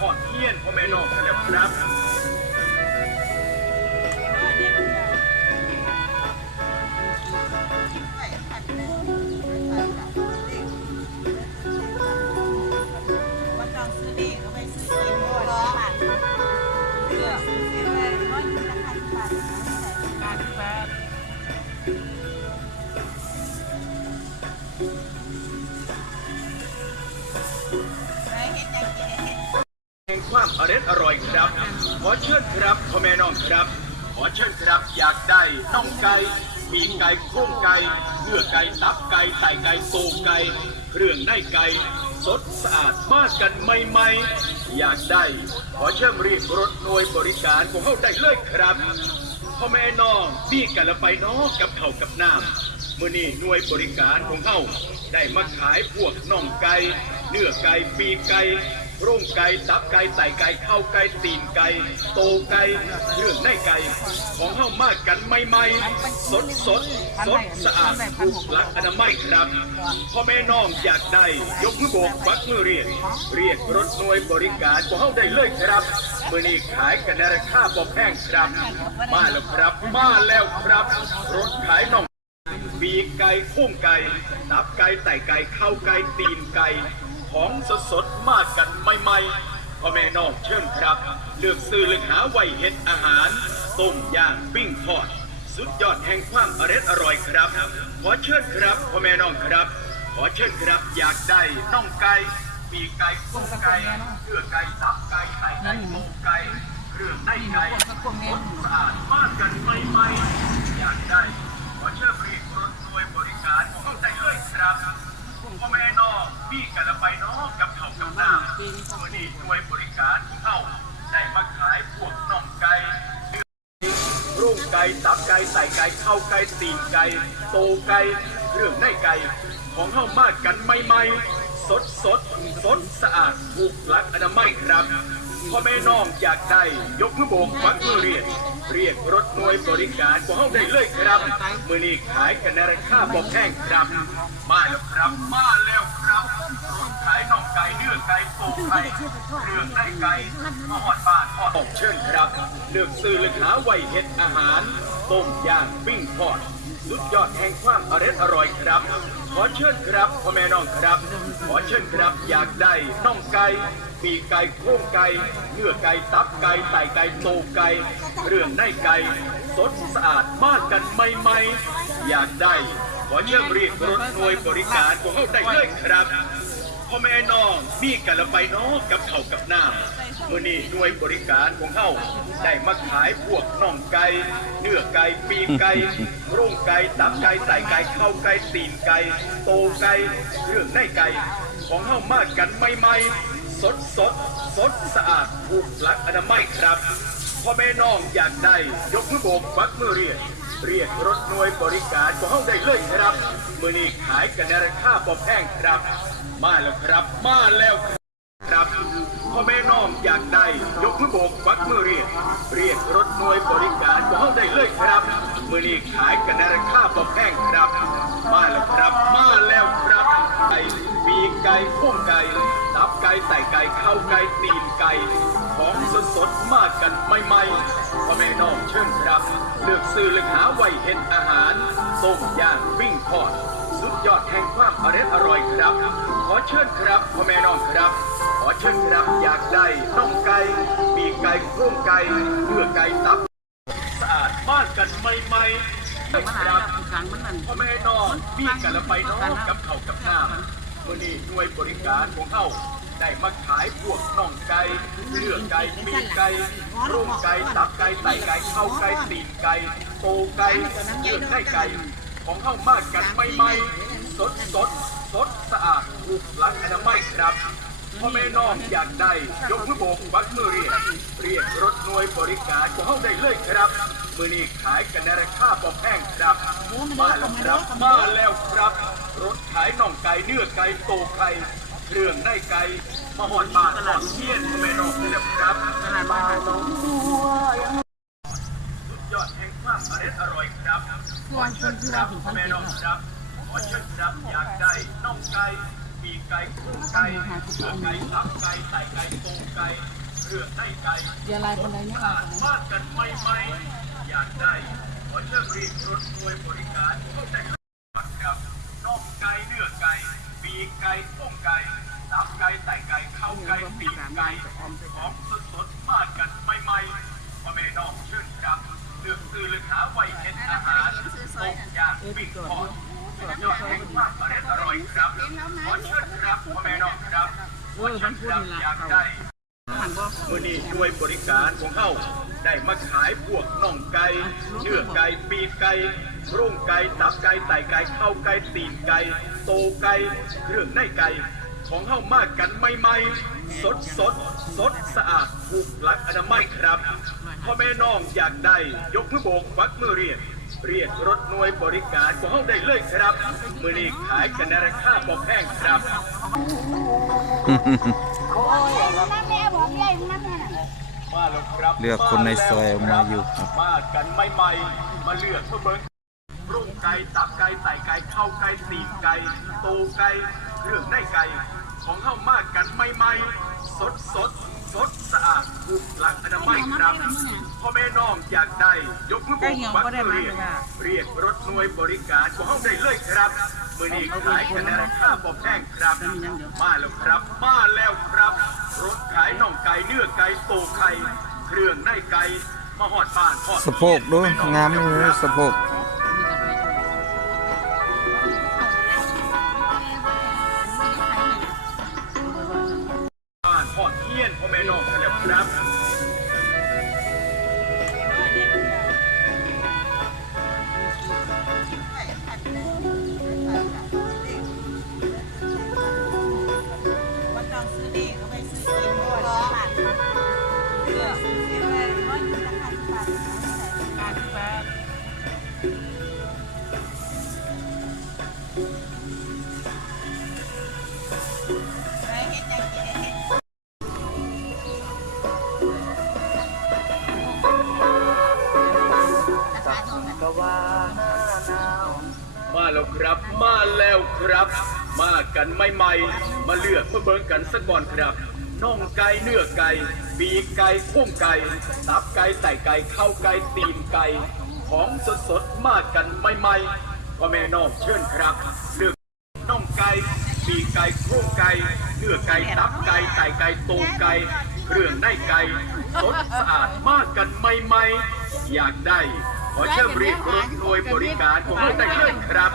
ขอดเทียนพ่อแม่น้องกันแล้วครับ ความอร่อยอร่อยครับ ขอเชิญครับพ่อแม่น้องครับ ขอเชิญครับอยากได้น่องไก่มีไก่โครงไก่เนื้อไก่ตับไก่ไตไก่โตไก่เครื่องในไก่สดสะอาดมากกันใหม่ๆ อยากได้ขอเชิญเรียกรถหน่วยบริการของเขาได้เลยครับพ่อแม่น้องมีกันละไปน้องกับเขากับน้ำเมื่อนี้หน่วยบริการของเขาได้มาขายพวกน่องไก่เนื้อไก่ปีกไก่ ร่งไก่ตับไก่ไตไก่ข้าวไก่ตีนไก่โตไก่เรื่องในไก่ของเขามากกันใหม่ๆสดสดสดสะอาดถูกหลักอนามัยครับพ่อแม่น้องอยากได้ยกมือโบกบักมือเรียกเรียกรถหน่วยบริการของเขาได้เลยครับมื่อนี้ขายกันในราคาบ่แพงครับ มาแล้วครับมาแล้วครับ รถขายน่องปีกไก่โค้งไก่ตับไก่ไต่ไก่ข้าวไก่ตีนไก่ ของสดสดๆมากกันใหม่ๆพ่อแม่น้องเชิญครับ เลือกซื้อเลือกหาไว้เห็ดอาหาร ต้มย่างปิ้งทอด สุดยอดแห่งความอร่อยอร่อยครับ ขอเชิญครับพ่อแม่น้องครับ ขอเชิญครับอยากได้น่องไก่ปีกไก่โค้งไก่เนื้อไก่ตับไก่ไต่ไก่โค้งไก่เครื่องในไก่สดสะอาดมากกันใหม่ๆอยากได้ ส่ไก่ข้าวไก่ตีนไก่โตไก่เรื่องในไก่ของเขามากกันใหม่ๆสดสดสดสะอาดถูกหลักอนามัยครับพ่อแม่น้องอยากได้ยกมือโบกฟักมือเรียกเรียกรถหน่วยบริการของเขาได้เลยครับมือนี้ขายกันในราคาบอกแพงครับ มาแล้วครับมาแล้วครับขายน่องไก่เนื้อไก่โตไก่เรื่องในไก่มาหอดบ้านหอดเชิญครับเลือกซื้อเลือกหาไว้เห็ดอาหาร ต้มย่างปิ้งทอดสุดยอดแห่งความอร่อยอร่อยครับ ขอเชิญครับพ่อแม่น้องครับ ขอเชิญครับอยากได้น่องไก่ปีกไก่โครงไก่เนื้อไก่ตับไก่ไตไก่โตไก่เรื่องในไก่สดสะอาดมากกันใหม่ๆอยากได้ขอเชิญเรียกรถหน่วยบริการของเขาได้เลยครับพ่อแม่น้องมีกันละไปเน้องกับเขากับน้ำ มื่อนี้หน่วยบริการของเขาได้มาขายพวกน่องไก่เนื้อไก่ปีกไก่โร่งไก่ตับไก่ใส่ไก่ข้าวไก่ตีนไก่โตไก่เครื่องในไก่ของเขามากกันใหม่ๆสดสดสดสะอาดถูกหลักอนามัยครับพ่อแม่น้องอยากได้ยกมือโบกบักมือเรียกเรียกรถหน่วยบริการของเขาได้เลยครับมือนี้ขายกันในราคาบ่แพงครับ มาแล้วครับ มาแล้วครับ พ่อแม่น้องอยากได้ยกมือโบกบักมือเรียก เรียกรถหน่วยบริการของเขาได้เลยครับ มือนี้ขายกันในราคาบ่แพงครับ มาแล้วครับ มาแล้วครับไก่ปีกไก่พุ่งไก่ตับไก่ไต่ไก่ข้าวไก่ตีนไก่ ของสดสดมากกันใหม่ๆพ่อแม่น้องเชิญครับ เลือกซื้อเลือกหาไว้เห็ดอาหารต้มย่างปิ้งทอด สุดยอดแห่งความอร่อยอร่อยครับ ขอเชิญครับพ่อแม่น้องครับ ขอเชิญครับอยากได้น่องไก่ปีกไก่โครงไก่เนื้อไก่ตับสะอาดมากกันใหม่ๆครับพ่อแม่น้องมีกันละไปน้องกับเขากับน้ำมื่อนี้หน่วยบริการของเขาได้มาขายพวกน่องไก่เนื้อไก่ปีกไก่โร่งไก่ตับไก่ไตไก่เข้าไก่ตีนไก่โตไก่เนื้อไก่ไก่ ของเข้ามากกันไม่ไม่สดสดสดสะอาดถูกหลักอนามัยครับพ่อแม่น้องอยากได้ยกมือโบกบักมือเรียกเรียกรถหน่วยบริการของเขาได้เลยครับมือนี้ขายกันในราคาบ่แพงครับมาแล้วครับมาแล้วครับ รถขายน่องไก่เนื้อไก่โตไก่เครื่องในไก่มาหอดบาทหอดเทียนพ่อแม่น้องนี่แหละครับสุดยอดแห่งความอร่อยอร่อยครับ ขอเชิญครับพ่อแม่น้องครับขอเชิญครับอยากได้น่องไก่ปีกไก่โครงไก่เนื้อไก่ตับไก่ไตไก่โตไก่เครื่องในไก่เดี๋ยวลายคนใดเนี่ยมากกันไม่ไม่อยากได้ขอเชิญรีบรถหน่วยบริการเข้าใจครับน่องไก่เนื้อไก่ปีกไก่ต้มไก่ตับไก่ไต่ไก่เข้าไก่ปีกไก่ของสดสดๆมากกันไม่ไม่พ่อแม่น้องเชิญครับเลือกซื้อหรือหาไว้เห็นอาหารต้ม ย่างปิ้งทออดแห่งความอร่อยอร่อยครับขอเชิญครับพ่อแม่น้องครับขอเชิญครับอยากได้มื่อนี้ด้วยบริการของเขาได้มาขายพวกน่องไก่เนื้อไก่ปีกไก่โร่งไก่ตับไก่ไตไก่ข้าวไก่ตีนไก่โตไก่เครื่องในไก่ของเข้ามากกันใหม่ๆ สดสดสดสะอาดถูกหลักอนามัยครับพ่อแม่น้องอยากได้ยกมือโบกฟักมือเรียก เรียกรถหน่วยบริการของเขาได้เลยครับ มือนี้ขายกันในราคาบอกแพงครับนั่นแม่บอกใหญ่มันน่ะมาแล้วครับเลือกคนในซอยออกมาอยู่ครับ มากันไม่ใหม่ๆมาเลือกเพื่อเบิ้งรุ่งไก่ตับไก่ไต่ไก่เข้าไก่ตีนไก่โตไก่เครื่องในไก่ของเข้ามากกันไม่ใหม่ๆสดสดสดสะอาดถูกห ลักอนามัยครับพ่อแม่น้องอยากได้ยกมือโบกบักมือเรียกเรียกรถหน่วยบริการของเขาได้เลยครับมือนี้ขายกันในราคาบอกแพงครับ มาแล้วครับมาแล้วครับ รถขายน่องไก่เนื้อไก่โตไข่เครื่องในไก่มาหอดบ้านหอดสะโพกดูงามเลยสะโพก เทียนพ่อแม่น้องนะครับ มาแล้วครับ มาแล้วครับ มากันไม่ใหม่ๆมาเลือกมาเบิ่งกันสักก่อนครับน่องไก่เนื้อไก่ ปีกไก่โค้งไก่ตับไก่ไต่ไก่ข้าวไก่ตีนไก่ ของสดสดมากันไม่ใหม่ๆพ่อแม่น้องเชิญครับ เลือกน่องไก่ปีกไก่โครงไก่เนื้อไก่ตับไก่ไก่ไก่โตไก่เครื่องในไก่สดสะอาดมากกันไม่ไม่อยากได้ ขอเชิญเรียกรถหน่วยบริการของเราได้เลยครับ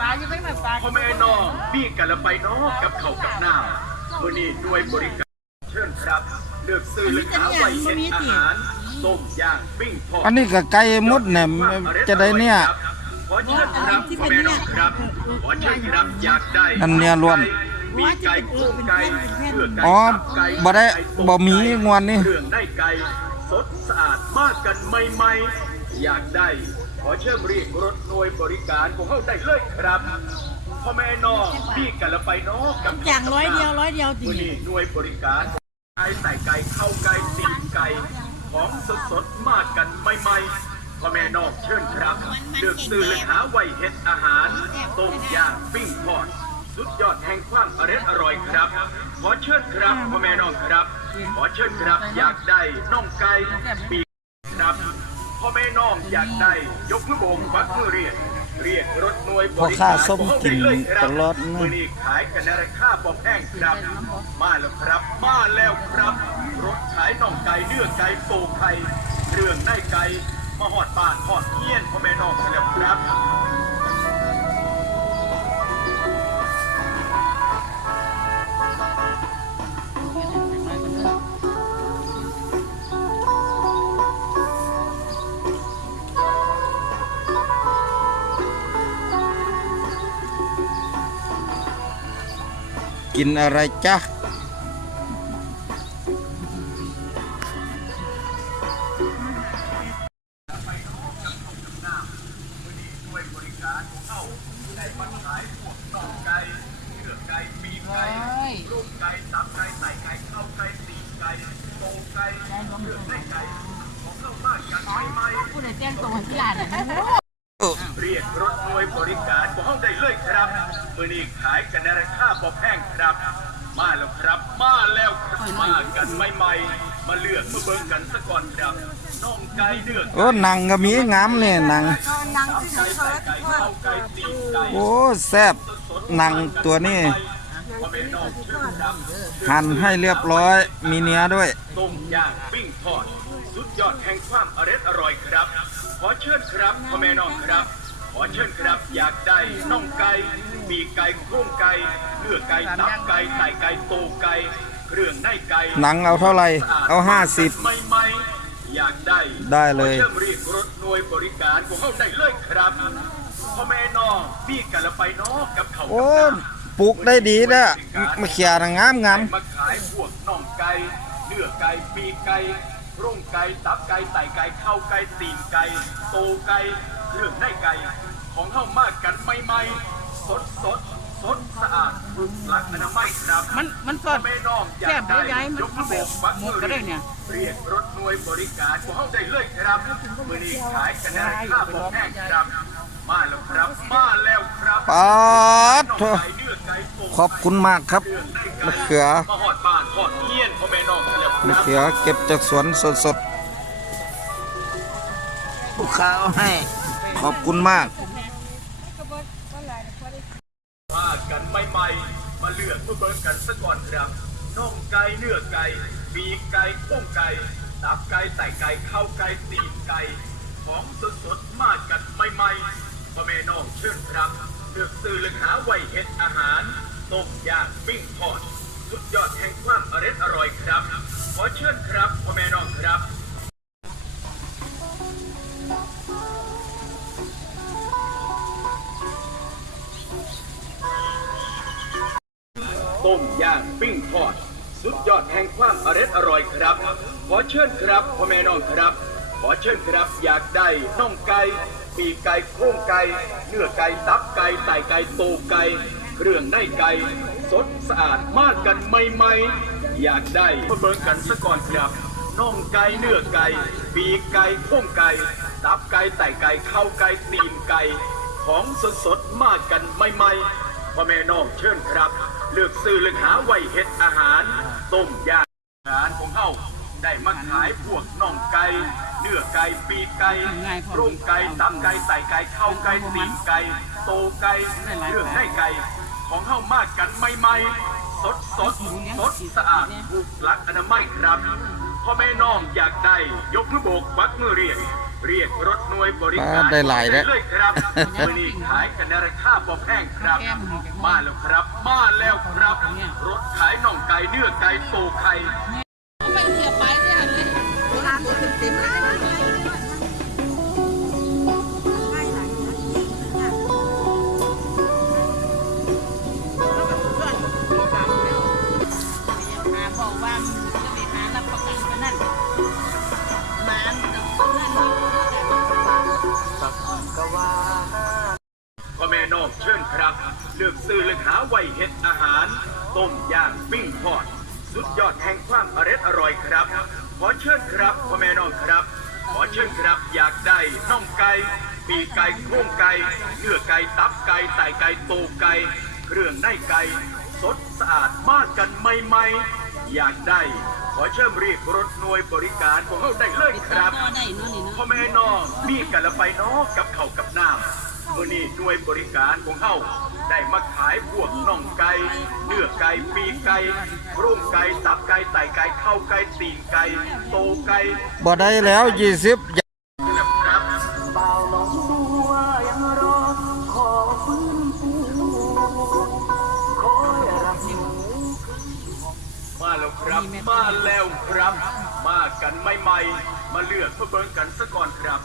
พ่อแม่น้องมีกันละไปน้องกับเขาวกับน้ำวันนี้หน่วยบริการเชิญครับเลือกซื้อและหาไว้เห็นอาหารต้มย่างปิ้งทอดอันนี้ก็ไก่มดเนี่ยจะได้เนี่ยขอเชิญครับพ่อแม่น้องครับขอเชิญครับอยากได้อันเนี้ยล้วนมีไก่โครงไก่เลือดไก่อ๋อตับไก่บ่ได้ไก่ต้บ่มีงวนนี่เครื่องได้ไก่สดสะอาดมากกันไม่ไม่อยากได้ข อเชิญเรียกรถหน่วยบริการของเขาได้เลยครับพ่อแม่น้องพี่กันละไปเน้องกับอย่างร้อยเดียวร้อยเดียววันนี้หน่วยบริการไก่ใส่ไก่เข้าไก่ตีนไก่ของสดสดๆมากกันไม่ไม่พ่อแม่น้องเชิญครับเลือกซื้อและหาไว้เห็ดอาหารต้มย่างปิ้งทอดสุดยอดแห่งความอร่อยอร่อยครับขอเชิญครับพ่อแม่น้องครับขอเชิญครับอยากได้น่องไก่ปีกครับ พ่อแม่น้องอยากได้ยกมือโบกฟักมือเรียกเรียกรถหน่วยบพ่อริค้าการส้มกินตลอดนะมือนี้ขายกันในราคาปอกแห้งครับ มาแล้วครับ มาแล้วครับ รถขายน่องไก่เนื้อไก่โตไข่เครื่องในไก่มาหอดบ้านหอดเฮียนพ่อแม่น้องกันแล้วครับากกันไม่ไม่ผู้ใดแจ้งตัวที่ร้าน มือนี้ขายกันในราคาพอแพงครับ มาแล้วครับมาแล้วคขอมากันใหม่ๆมาเลือกมาเบิ่งกันสักก่อนครับน้องไก่เลือกโอ้หนังก็มีงามเลยหนังนางที่ไก่เขาใส่ไก่เข้าไก่ตีนไก่โอ้แซ่บหนังตัวนี้พ่อแม่น้องเชิญครับหั่นให้เรียบร้อยมีเนื้อด้วยต้มย่างปิ้งทอดสุดยอดแห่งความอร่อยอร่อยครับ ขอเชิญครับพ่อแม่น้องครับ ขอเชิญครับอยากได้น่องไก่ ปีกไก่โครงไก่เลือไก่ตับไก่ไตไก่โตไก่เครื่องในไก่หนังเอาเท่าไหร่เอาห้าสิบใหม่ๆอยากได้ได้เลยขอเชิญเรียกรถหน่วยบริการของเขาได้เลยครับพ่อแม่น้องมีกันละไปเน้องกับเขาโอ้ปลูกได้ดีนะมะเขียน่ะงามงามมาขายพวกน่องไก่เนื้อไก่ปีกไก่ร่งไก่ตับไก่ไตไก่ข้าวไก่ตีนไก่โตไก่เครื่องในไก่ของเข้ามากกันใหม่ๆ สดสดสดสะอาดปรุงหลักอนามัยครับมันมันสดแม่น้องอยาแซ่กบได้ได้ย้ายมันยกมันโบแบบกบักหมมืดอก็ได้เนี่ยเรียกรถหน่วยบริการของเขาได้เลยครับมือนี้ขายกันได้ค่าบกแห้งครับมาแล้วครับมาแล้วครับปาดโถไก่เนื้อไก่โตขอบคุณมากครับมะเขือมาหอดบ้านหอดเงี้ยนพ่อแม่น้องกันแล้วคมะรับเขือเก็บจากสวนสดๆลูกค้าเอาให้ขอบคุณมาก เนื้อไก่ปีกไก่โค้งไก่ตับไก่ไตไก่ข้าวไก่ตีนไก่ ของสดๆมากันใหม่ๆพ่อแม่น้องเชิญครับเลือกซื้อเลือกหาไว้เฮ็ดอาหารต้มย่างปิ้งทอดสุดยอดแห่งความอร่อยอร่อยครับ ขอเชิญครับพ่อแม่น้องครับต้มย่างปิ้งทอด ยอดแห่งความอร่อยอร่อยครับ ขอเชิญครับพ่อแม่น้องครับ ขอเชิญครับอยากได้น่องไก่ปีกไก่โครงไก่เนื้อไก่ตับไก่ไตไก่โตไก่เครื่องในไก่สดสะอาดมากกันใหม่ๆ อยากได้มาเบิ่งกันซะก่อนครับน่องไก่เนื้อไก่ปีกไก่โครงไก่ตับไก่ไตไก่ข้าวไก่ตีนไก่ของสดๆมากกันใหม่ๆพ่อแม่น้องเชิญครับ เลือกซื้อเลือกหาไว้เฮ็ดอาหาร ต้มย่างอาหารของเฮาได้มาขายพวกน่องไก่เนื้อไก่ปีกไก่โรงไก่ตับไก่ไตไก่ข้าวไก่ตีนไก่โตไก่เรื่องในไก่ ของเฮามากกันใหม่ๆสดสดสดสะอาดถูกหลักอนามัยครับพ่อแม่น้องอยากได้ยกมือโบกวักมือเรียกเรียกรถหน่วยบริการอ่าได้หลายแล้วเลยครับมื่อนี้ขายกันในราคาบ่แพงครับมาแล้วครับ มาแล้วครับ รถขายน่องไก่เนื้อไก่โตไข่ไม่เสียไปเนี่ยเลยร้านเต็มเต็มเลยกว่าจะไปหารับประกันกันนั่นมานั่นนี่พ่อแม่น้องเชิญครับ เลือกซื้อเลือก ไว้เฮ็ดอาหาร ต้มย่างปิ้งทอด สุดยอดแห่งความอร่อยอร่อยครับ ขอเชิญครับพ่อแม่น้องครับ ขอเชิญครับอยากได้น่องไก่ปีกไก่โครงไก่เนื้อไก่ตับไก่ไตไก่โตไก่เครื่องในไก่สดสะอาดมากกันใหม่ๆ อยากได้ขอเชิญเรียกรถหน่วยบริการของเราได้เลยครับได้เนาะนี่เนาะพ่อแม่น้องมีกันละไปเน้องกับเขาวกับน้ำมื่อนี้หน่วยบริการของเขา ได้มาขายพวกน่องไก่เนื้อไก่ปีกไก่โครงไก่ตับไก่ไตไก่ข้าวไก่ตีนไก่โตไก่บ่ได้แล้วยี่สิบนะครับมาแล้วครับมาแล้วครับ มากันใหม่ๆมาเลือกมาเบิ่งกันซะก่อนครับ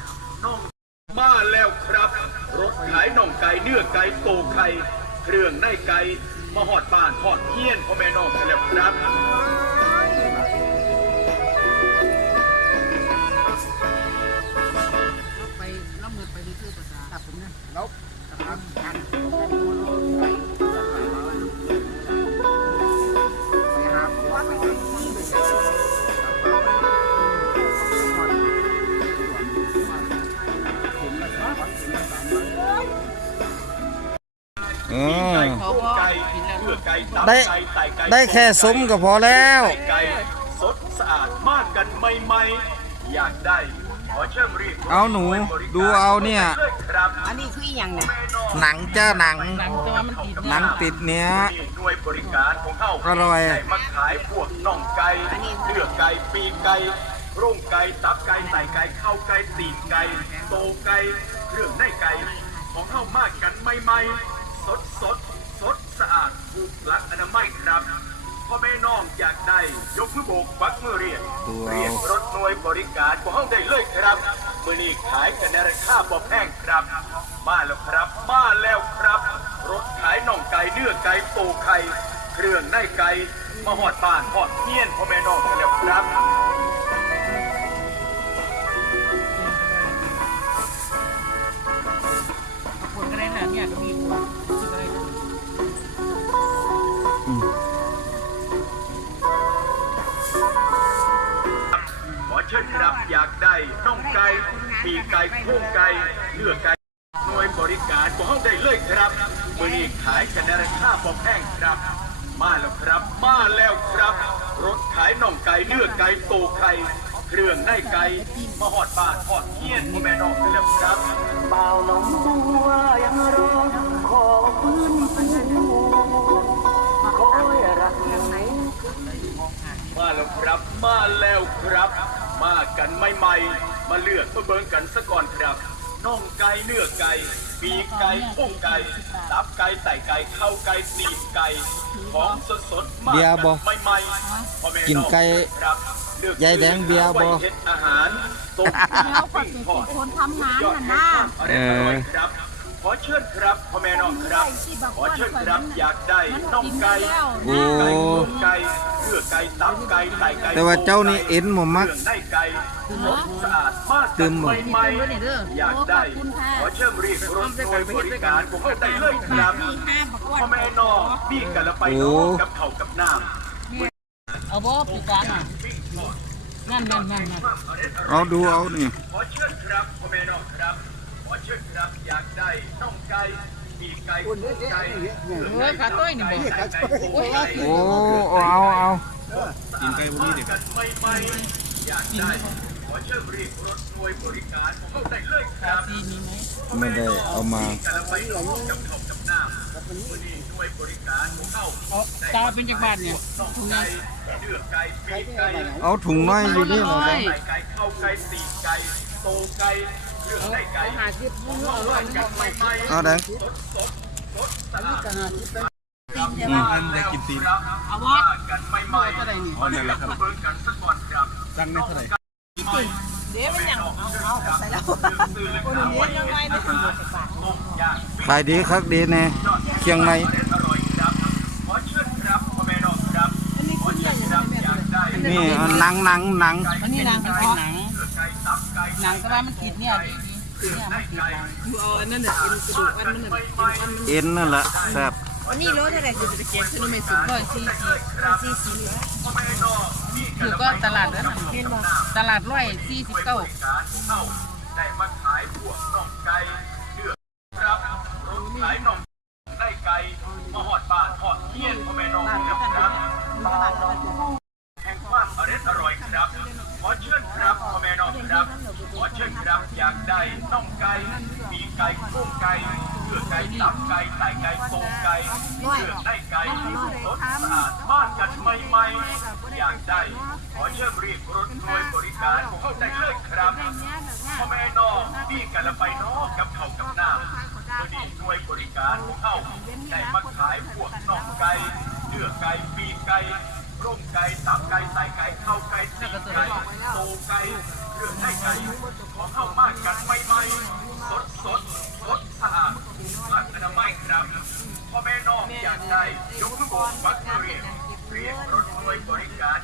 ไก่เครื่องในไก่มาหอดบ้านหอดเฮียนพ่อแม่น้องแล้ว ไก่โครงไก่เนื้อไก่ตับได้ไก่ไตไก่ได้แค่สมก็พอแล้วไก่ไก่สดสะอาดมากกันใหม่ๆอยากได้ขอเชิญรีบเอาหนูดูเอาเนี่ยลครับอันนี้คืออีหยังเนี่ยหนังจ้าหนังหนังแต่ว่ามันติดหนังติดเนี้ยนี่หน่วยบริการของเขาอร่อยได้มาขายพวกน่องไก่เลือไก่ปีกไก่ร่งไก่ตับไก่ไตไก่ข้าวไก่ตีนไก่โตไก่เครื่องในไก่ของเข้ามากกันใหม่ๆสดสด สดสะอาดถูกหลักอนามัยครับพ่อแม่น้องอยากได้ยกมือโบกปักมือเรียกดูเอาเรียกรถหน่วยบริการของเขาได้เลยครับมือนี้ขายกันในราคาบ่แพงครับ มาแล้วครับ มาแล้วครับ รถขายน่องไก่เนื้อไก่โตไข่เครื่องในไก่มาหอดบ้านหอดเฮียนพ่อแม่น้องกันแล้วครับคนก็ได้นะเนี่ยก็มี ปีกไก่โครงไก่เนื้อไก่หน่วยบริการของเขาได้เลยครับมือนี้ขายกันในราคาบ่แพงครับ มาแล้วครับ มาแล้วครับ รถขายน่องไก่เนื้อไก่โตไข่เครื่องในไก่มาหอดบานหอดเฮียนพ่อแม่น้องกันแล้วครับเปล่าหนองบัวยังรอขอฟื้นฟูคอยรักไหนมาแล้วครับ มาแล้วครับ มากันใหม่ๆ มาเลือกมาเบิ่งกันซะก่อนครับน่องไก่เนื้อไก่ปีกไก่พุ่งไก่ตับไก่ไต่ไก่เข้าไก่ตีนไก่ของสดๆมาเบียร์บ่กันใหม่ๆพ่อแม่กินไก่ครับเลือกยายแดงเบียร์บ่ไว้เฮ็ดอาหารต้มปิ้งทอดคนทำงานยอดน่ะแห่นะงความอร่อยครับ ขอเชิญครับพ่อแม่น้องครับ ขอเชิญครับอยากได้น่องไก่โอ้ไก่โครงไก่เลือไก่ตับไก่ไตไก่แต่ว่าเจ้านี่เอ็นหมมักเครื่องในไก่รสสะอาดมากตึมบ่ใหม่ๆอยากได้ขอเชิญรีบรถโดยบริการผมก็ได้เลยครับห้ามประกวดพ่อแม่น้องพี่กันละไปน้องกับเขาวกับน้ำเอาบ่ปีกานอะนั่นนั่นนั่นนั่นเอาดูเอานี่ขอเชิญครับพ่อแม่น้องครับข อเชิญครับอยากได้น่องไก่ปีกไก่โครงไก่เฮ้ยขาต้อยนี่บ่ไก่ไก่โครงไก่โอ้เอาเอากินไก่พวกนี้ดิครับไม่ไม่อยากได้ขอเชิญรีบรถหน่วยบริการผมก็ได้เลยครับซีมีไหมไม่ได้เอามากันละไปน้องกับเขาวกับน้ำวันนี้หน่วยบริการของเขาเอาตาเป็นจักบาทเนี่ยน่องไก่เลือไก่ปีกไก่เอาถุงน้อยอยู่นี่เหรอไก่ไก่เข้าไก่ตีนไก่โตไก่เลือไก่ไก่ หาสิบมึงเอาร้อยนึงไม่ไม่เอาแดงสดสดสดสะอาดอืมได้กินตีนเอาบ่กันไม่ไม่วันนี้เราเบิ่งกันสักก่อนครับตั้งได้เท่าไหร่เดี๋ยวมันยังเอาเอาใส่แล้วโอ้ยเดี๋ยวยังไงเนี่ยขายดีคักดีแน่เคียงในอร่อยครับขอเชิญครับพ่อแม่น้องครับขอเชิญครับอยากได้นี่เอาหนังหนังหนังมันนี่นางเป็นหนังไก่ตับไก่ หนังแต่ว่ามันติดเนี่ยดีดีเนี่ยมันติดหนังเอาอันนั้นน่ะกินกระดูกอันนั้นน่ะกินอันนั้นเอ็นนั่นแหละแซ่บอันนี้โลเท่าไหร่คือจะเก็บซื้อไม่สุดร้อยสี่สิบสี่สิบพ่อแม่น้องนี่อยู่ก็ตลาดแล้วนะตลาดร้อยสี่สิบเก้าการของเขาได้มาขายพวกน่องไก่ กได้น่องไก่ปีกไก่โครงไก่เลือดไก่ตับไก่ไตไก่โตไก่เลือดได้ไก่รสสะอาดบ้านกันใหม่ๆอยากได้ ขอเชิญรีบรถหน่วยบริการเข้าได้เลยครับพ่อแม่น้องพี่กันละไปน้องกับเขากับน้ำวันนี้หน่วยบริการของเขาได้มาขายพวกน่องไก่เลือดไก่ปีกไก่ร่มไก่ตับไก่ใส่ไก่เข้าไก่ตีไก่โตไก่ เครื่องให้ใจของเข้ามากกันไปไหมสดสดสดสะอาดรักอนามัยครับพ่อแม่น้องอยากได้ยกขึ้นบนวัดเรียนเรียนรถไยบริการ